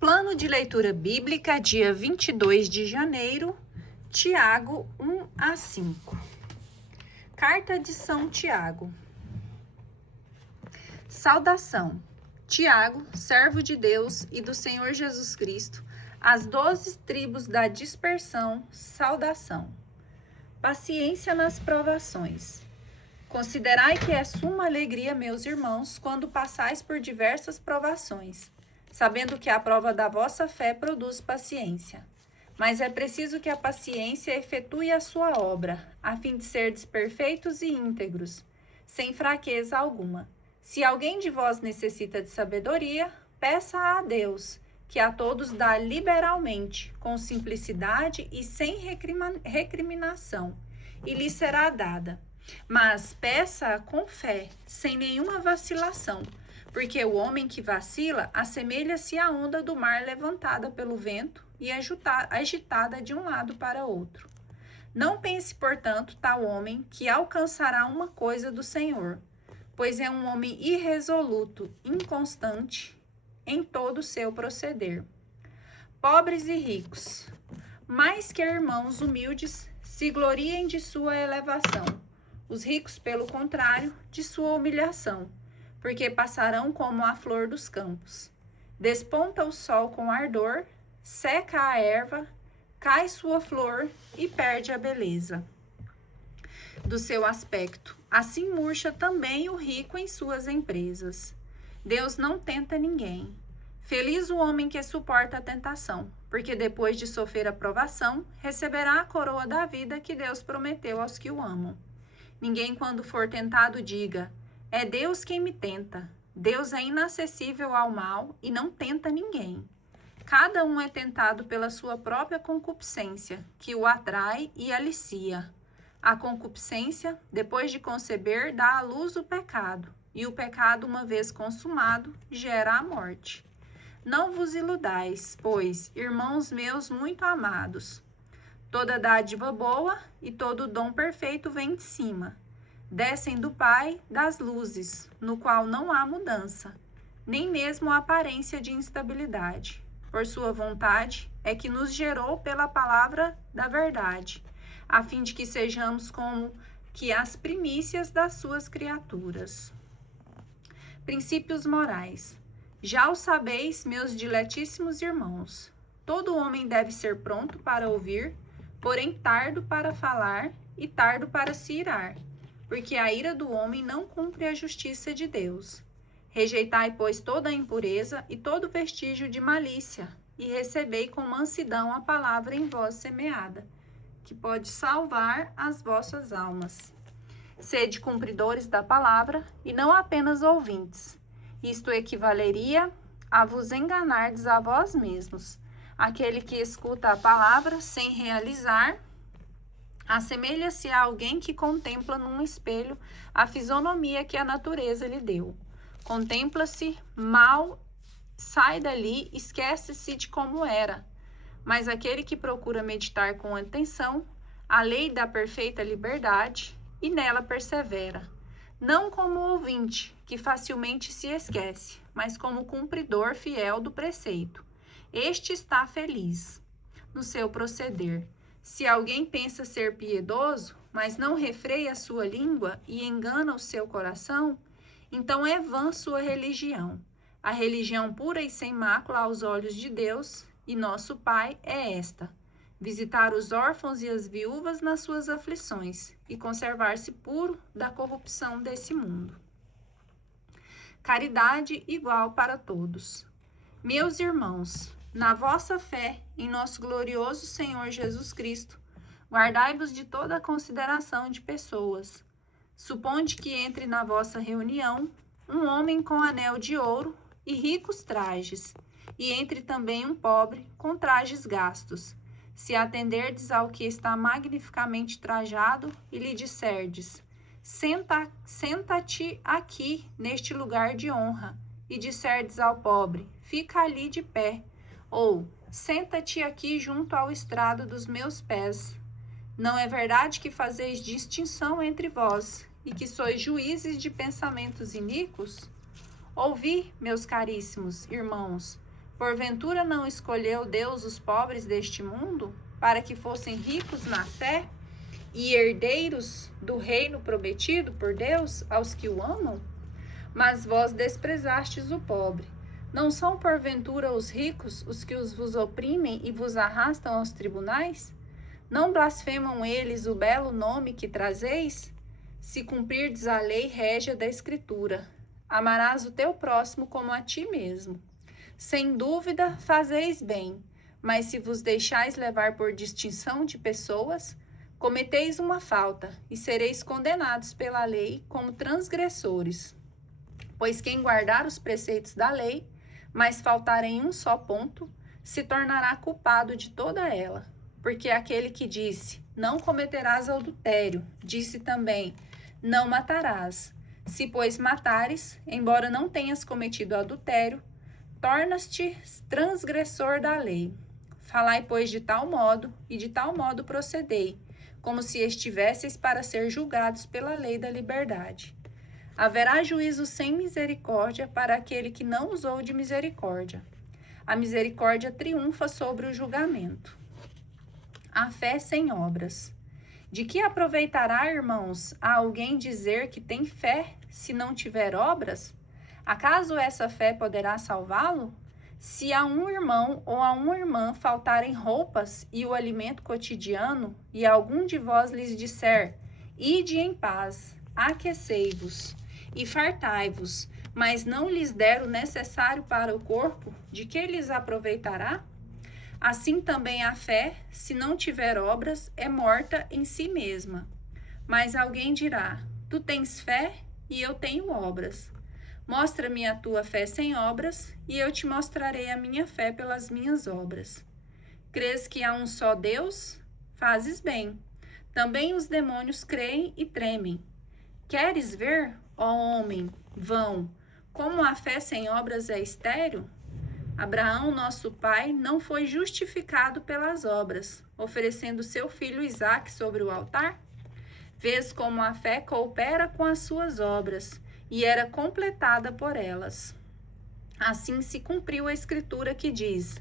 Plano de leitura bíblica, dia 22 de janeiro, Tiago 1 a 5. Carta de São Tiago. Saudação. Tiago, servo de Deus e do Senhor Jesus Cristo, às 12 tribos da dispersão, saudação. Paciência nas provações. Considerai que é suma alegria, meus irmãos, quando passais por diversas provações, sabendo que a prova da vossa fé produz paciência. Mas é preciso que a paciência efetue a sua obra, a fim de serdes perfeitos e íntegros, sem fraqueza alguma. Se alguém de vós necessita de sabedoria, peça a Deus, que a todos dá liberalmente, com simplicidade e sem recriminação, e lhe será dada. Mas peça com fé, sem nenhuma vacilação, porque o homem que vacila assemelha-se à onda do mar levantada pelo vento e agitada de um lado para outro. Não pense, portanto, tal homem que alcançará uma coisa do Senhor, pois é um homem irresoluto, inconstante em todo o seu proceder. Pobres e ricos, mais que irmãos humildes, se gloriem de sua elevação. Os ricos, pelo contrário, de sua humilhação, porque passarão como a flor dos campos. Desponta o sol com ardor, seca a erva, cai sua flor e perde a beleza do seu aspecto. Assim murcha também o rico em suas empresas. Deus não tenta ninguém. Feliz o homem que suporta a tentação, porque depois de sofrer a provação, receberá a coroa da vida que Deus prometeu aos que o amam. Ninguém, quando for tentado, diga: é Deus quem me tenta. Deus é inacessível ao mal e não tenta ninguém. Cada um é tentado pela sua própria concupiscência, que o atrai e alicia. A concupiscência, depois de conceber, dá à luz o pecado, e o pecado, uma vez consumado, gera a morte. Não vos iludais, pois, irmãos meus muito amados, toda dádiva boa e todo dom perfeito vem de cima, descem do Pai das luzes, no qual não há mudança, nem mesmo a aparência de instabilidade. Por sua vontade é que nos gerou pela palavra da verdade, a fim de que sejamos como que as primícias das suas criaturas. Princípios morais. Já o sabeis, meus diletíssimos irmãos. Todo homem deve ser pronto para ouvir, porém tardo para falar e tardo para se irar, porque a ira do homem não cumpre a justiça de Deus. Rejeitai, pois, toda a impureza e todo vestígio de malícia, e recebei com mansidão a palavra em vós semeada, que pode salvar as vossas almas. Sede cumpridores da palavra, e não apenas ouvintes. Isto equivaleria a vos enganardes a vós mesmos. Aquele que escuta a palavra sem realizar, assemelha-se a alguém que contempla num espelho a fisionomia que a natureza lhe deu. Contempla-se, mal sai dali, esquece-se de como era. Mas aquele que procura meditar com atenção a lei da perfeita liberdade e nela persevera, não como ouvinte, que facilmente se esquece, mas como cumpridor fiel do preceito. Este está feliz no seu proceder. Se alguém pensa ser piedoso, mas não refreia a sua língua e engana o seu coração, então é vã sua religião. A religião pura e sem mácula aos olhos de Deus e nosso Pai é esta: visitar os órfãos e as viúvas nas suas aflições e conservar-se puro da corrupção desse mundo. Caridade igual para todos. Meus irmãos, na vossa fé em nosso glorioso Senhor Jesus Cristo, guardai-vos de toda a consideração de pessoas. Suponde que entre na vossa reunião um homem com anel de ouro e ricos trajes, e entre também um pobre com trajes gastos. Se atenderdes ao que está magnificamente trajado e lhe disserdes: senta-te aqui neste lugar de honra, e disserdes ao pobre: fica ali de pé, ou senta-te aqui junto ao estrado dos meus pés. Não é verdade que fazeis distinção entre vós e que sois juízes de pensamentos iníquos? Ouvi, meus caríssimos irmãos, Porventura não escolheu Deus os pobres deste mundo, para que fossem ricos na fé e herdeiros do reino prometido por Deus aos que o amam? Mas vós desprezastes o pobre. Não são porventura os ricos os que vos oprimem e vos arrastam aos tribunais? Não blasfemam eles o belo nome que trazeis? Se cumprirdes a lei régia da Escritura, amarás o teu próximo como a ti mesmo. Sem dúvida, fazeis bem, mas se vos deixais levar por distinção de pessoas, cometeis uma falta e sereis condenados pela lei como transgressores. Pois quem guardar os preceitos da lei, mas faltar em um só ponto, se tornará culpado de toda ela. Porque aquele que disse, não cometerás adultério, disse também, não matarás. Se, pois, matares, embora não tenhas cometido adultério, tornas-te transgressor da lei. Falai, pois, de tal modo, e de tal modo procedei, como se estivesseis para ser julgados pela lei da liberdade. Haverá juízo sem misericórdia para aquele que não usou de misericórdia. A misericórdia triunfa sobre o julgamento. A fé sem obras. De que aproveitará, irmãos, a alguém dizer que tem fé se não tiver obras? Acaso essa fé poderá salvá-lo? Se a um irmão ou a uma irmã faltarem roupas e o alimento cotidiano, e algum de vós lhes disser, ide em paz, aquecei-vos e fartai-vos, mas não lhes der o necessário para o corpo, de que lhes aproveitará? Assim também a fé, se não tiver obras, é morta em si mesma. Mas alguém dirá, tu tens fé e eu tenho obras. Mostra-me a tua fé sem obras, e eu te mostrarei a minha fé pelas minhas obras. Crês que há um só Deus? Fazes bem. Também os demônios creem e tremem. Queres ver, ó homem, vão, como a fé sem obras é estéril? Abraão, nosso pai, não foi justificado pelas obras, oferecendo seu filho Isaque sobre o altar? Vês como a fé coopera com as suas obras, e era completada por elas. Assim se cumpriu a escritura que diz,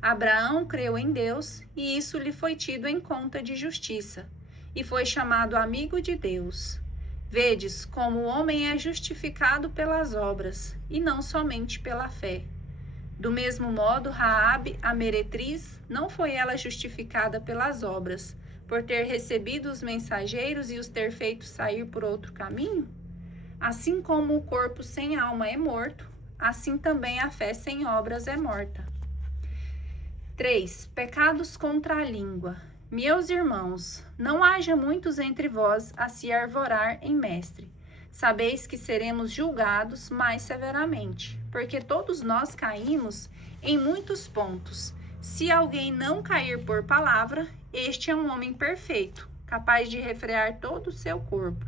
Abraão creu em Deus, e isso lhe foi tido em conta de justiça, e foi chamado amigo de Deus. Vedes como o homem é justificado pelas obras, e não somente pela fé. Do mesmo modo, Raabe, a meretriz, não foi ela justificada pelas obras, por ter recebido os mensageiros e os ter feito sair por outro caminho? Assim como o corpo sem alma é morto, assim também a fé sem obras é morta. 3. Pecados contra a língua. Meus irmãos, não haja muitos entre vós a se arvorar em mestre. Sabeis que seremos julgados mais severamente, porque todos nós caímos em muitos pontos. Se alguém não cair por palavra, este é um homem perfeito, capaz de refrear todo o seu corpo.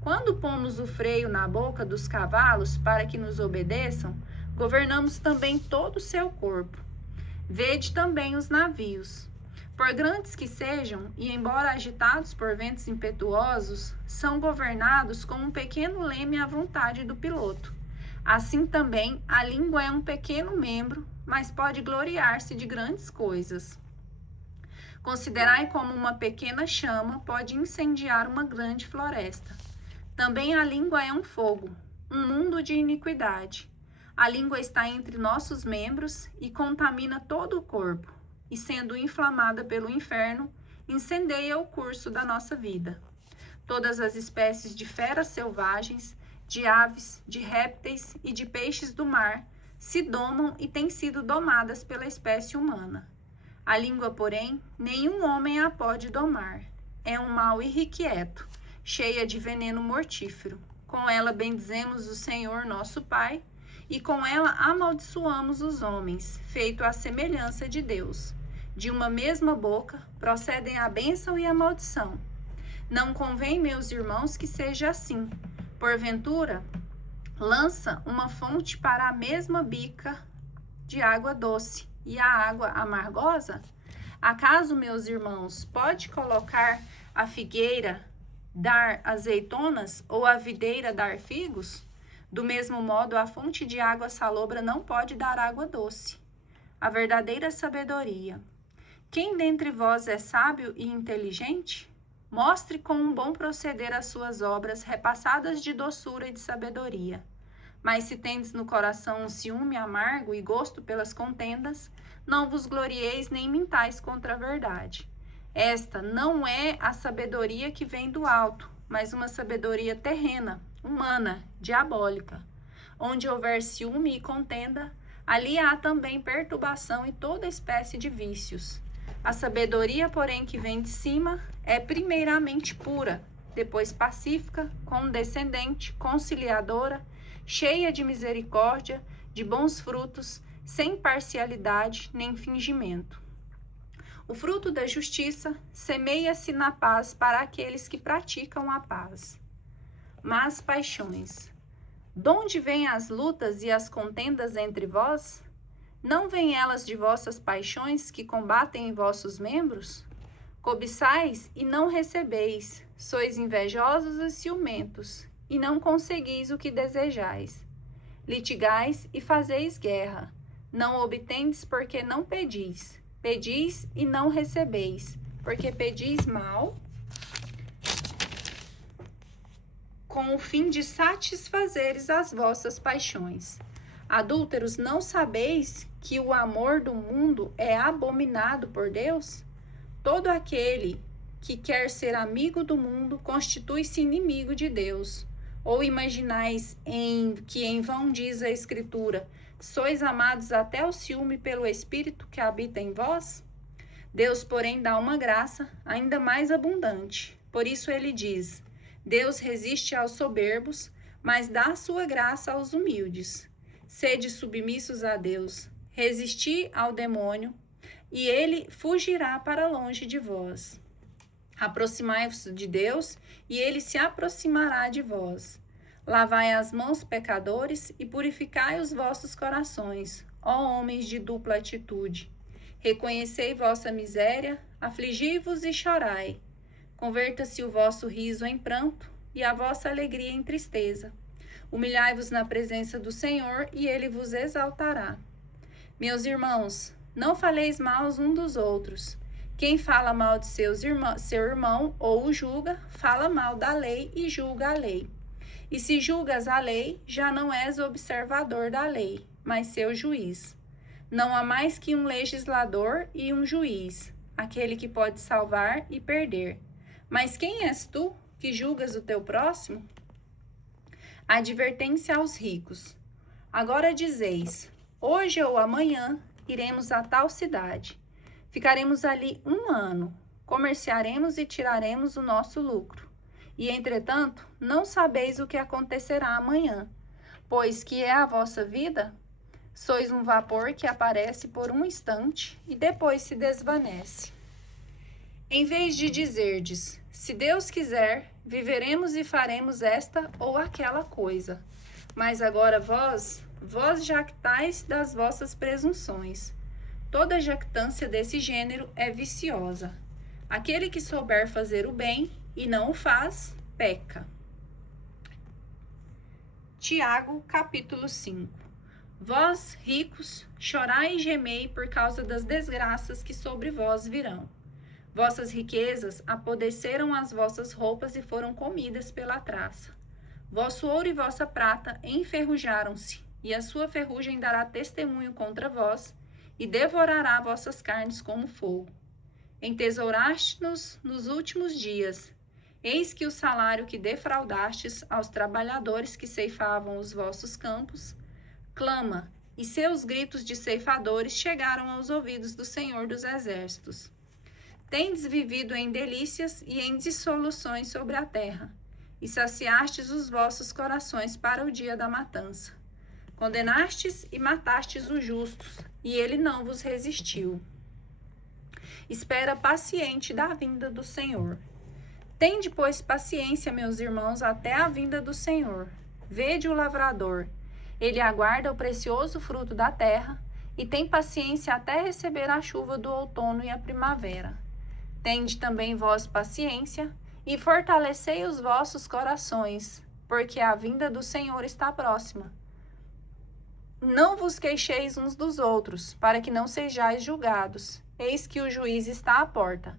Quando pomos o freio na boca dos cavalos para que nos obedeçam, governamos também todo o seu corpo. Vede também os navios. Por grandes que sejam, e embora agitados por ventos impetuosos, são governados com um pequeno leme à vontade do piloto. Assim também, a língua é um pequeno membro, mas pode gloriar-se de grandes coisas. Considerai como uma pequena chama pode incendiar uma grande floresta. Também a língua é um fogo, um mundo de iniquidade. A língua está entre nossos membros e contamina todo o corpo, e sendo inflamada pelo inferno, incendeia o curso da nossa vida. Todas as espécies de feras selvagens, de aves, de répteis e de peixes do mar se domam e têm sido domadas pela espécie humana. A língua, porém, nenhum homem a pode domar. É um mal irrequieto, cheia de veneno mortífero. Com ela bendizemos o Senhor nosso Pai, e com ela amaldiçoamos os homens, feito à semelhança de Deus. De uma mesma boca procedem a bênção e a maldição. Não convém, meus irmãos, que seja assim. Porventura, lança uma fonte para a mesma bica de água doce e a água amargosa? Acaso, meus irmãos, pode colocar a figueira dar azeitonas ou a videira dar figos? Do mesmo modo, a fonte de água salobra não pode dar água doce. a verdadeira sabedoria. Quem dentre vós é sábio e inteligente? Mostre com um bom proceder as suas obras repassadas de doçura e de sabedoria. Mas se tendes no coração um ciúme amargo e gosto pelas contendas, não vos glorieis nem mintais contra a verdade. Esta não é a sabedoria que vem do alto, mas uma sabedoria terrena, humana, diabólica. Onde houver ciúme e contenda, ali há também perturbação e toda espécie de vícios. A sabedoria, porém, que vem de cima, é primeiramente pura, depois pacífica, condescendente, conciliadora, cheia de misericórdia, de bons frutos, sem parcialidade nem fingimento. O fruto da justiça semeia-se na paz para aqueles que praticam a paz. Mas paixões. Donde vêm as lutas e as contendas entre vós? Não vêm elas de vossas paixões que combatem em vossos membros? Cobiçais e não recebeis, sois invejosos e ciumentos, e não conseguis o que desejais. Litigais e fazeis guerra, não obtendes porque não pedis. Pedis e não recebeis, porque pedis mal, com o fim de satisfazeres as vossas paixões. Adúlteros, não sabeis que o amor do mundo é abominado por Deus? Todo aquele que quer ser amigo do mundo constitui-se inimigo de Deus. Ou imaginais que em vão diz a Escritura: sois amados até o ciúme pelo Espírito que habita em vós? Deus, porém, dá uma graça ainda mais abundante. Por isso ele diz: Deus resiste aos soberbos, mas dá a sua graça aos humildes. Sede submissos a Deus, resisti ao demônio, e ele fugirá para longe de vós. Aproximai-vos de Deus, e ele se aproximará de vós. Lavai as mãos, pecadores, e purificai os vossos corações, ó homens de dupla atitude. Reconhecei vossa miséria, afligi-vos e chorai. Converta-se o vosso riso em pranto, e a vossa alegria em tristeza. Humilhai-vos na presença do Senhor, e ele vos exaltará. Meus irmãos, não faleis mal uns dos outros. Quem fala mal de seu irmão ou o julga, fala mal da lei e julga a lei. E se julgas a lei, já não és observador da lei, mas seu juiz. Não há mais que um legislador e um juiz, aquele que pode salvar e perder. Mas quem és tu que julgas o teu próximo? Advertência aos ricos. Agora dizeis: hoje ou amanhã iremos a tal cidade. Ficaremos ali 1 ano, comerciaremos e tiraremos o nosso lucro. E, entretanto, não sabeis o que acontecerá amanhã, pois que é a vossa vida? Sois um vapor que aparece por um instante e depois se desvanece. Em vez de dizerdes: se Deus quiser, viveremos e faremos esta ou aquela coisa. Mas agora vós jactais das vossas presunções. Toda jactância desse gênero é viciosa. Aquele que souber fazer o bem e não o faz, peca. Tiago, capítulo 5. Vós, ricos, chorai e gemei por causa das desgraças que sobre vós virão. Vossas riquezas apodreceram as vossas roupas e foram comidas pela traça. Vosso ouro e vossa prata enferrujaram-se, e a sua ferrugem dará testemunho contra vós, e devorará vossas carnes como fogo. Entesouraste-nos nos últimos dias. Eis que o salário que defraudastes aos trabalhadores que ceifavam os vossos campos, clama, e seus gritos de ceifadores chegaram aos ouvidos do Senhor dos Exércitos. Tendes vivido em delícias e em dissoluções sobre a terra, e saciastes os vossos corações para o dia da matança. Condenastes e matastes os justos, e ele não vos resistiu. Espera paciente da vinda do Senhor. Tende, pois, paciência, meus irmãos, até a vinda do Senhor. Vede o lavrador. Ele aguarda o precioso fruto da terra e tem paciência até receber a chuva do outono e a primavera. Tende também vós paciência e fortalecei os vossos corações, porque a vinda do Senhor está próxima. Não vos queixeis uns dos outros, para que não sejais julgados. Eis que o juiz está à porta.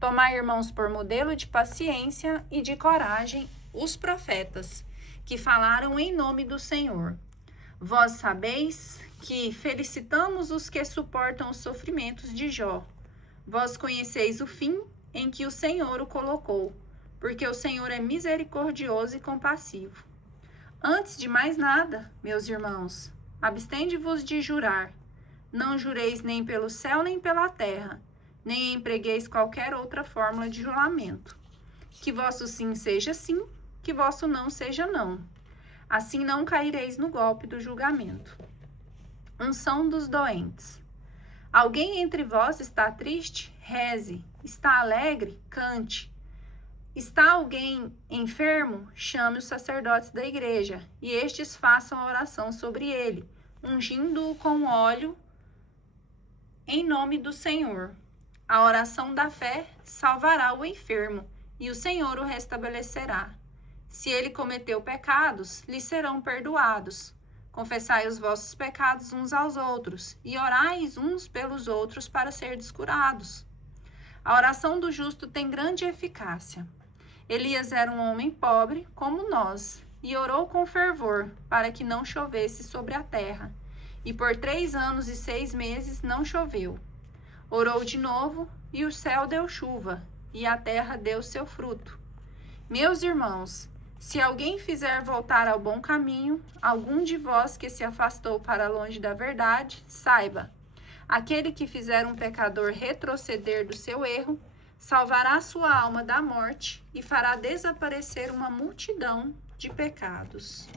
Tomai, irmãos, por modelo de paciência e de coragem os profetas, que falaram em nome do Senhor. Vós sabeis que felicitamos os que suportam os sofrimentos de Jó. Vós conheceis o fim em que o Senhor o colocou, porque o Senhor é misericordioso e compassivo. Antes de mais nada, meus irmãos, abstende-vos de jurar. Não jureis nem pelo céu nem pela terra, nem empregueis qualquer outra fórmula de juramento. Que vosso sim seja sim, que vosso não seja não. Assim não caireis no golpe do julgamento. Unção dos doentes. Alguém entre vós está triste? Reze. Está alegre? Cante. Está alguém enfermo? Chame os sacerdotes da igreja, e estes façam a oração sobre ele, ungindo-o com óleo em nome do Senhor. A oração da fé salvará o enfermo, e o Senhor o restabelecerá. Se ele cometeu pecados, lhe serão perdoados. Confessai os vossos pecados uns aos outros, e orai uns pelos outros para serdes curados. A oração do justo tem grande eficácia. Elias era um homem pobre, como nós, e orou com fervor, para que não chovesse sobre a terra. E por 3 anos e 6 meses não choveu. Orou de novo, e o céu deu chuva, e a terra deu seu fruto. Meus irmãos, se alguém fizer voltar ao bom caminho, algum de vós que se afastou para longe da verdade, saiba, aquele que fizer um pecador retroceder do seu erro, salvará sua alma da morte e fará desaparecer uma multidão de pecados.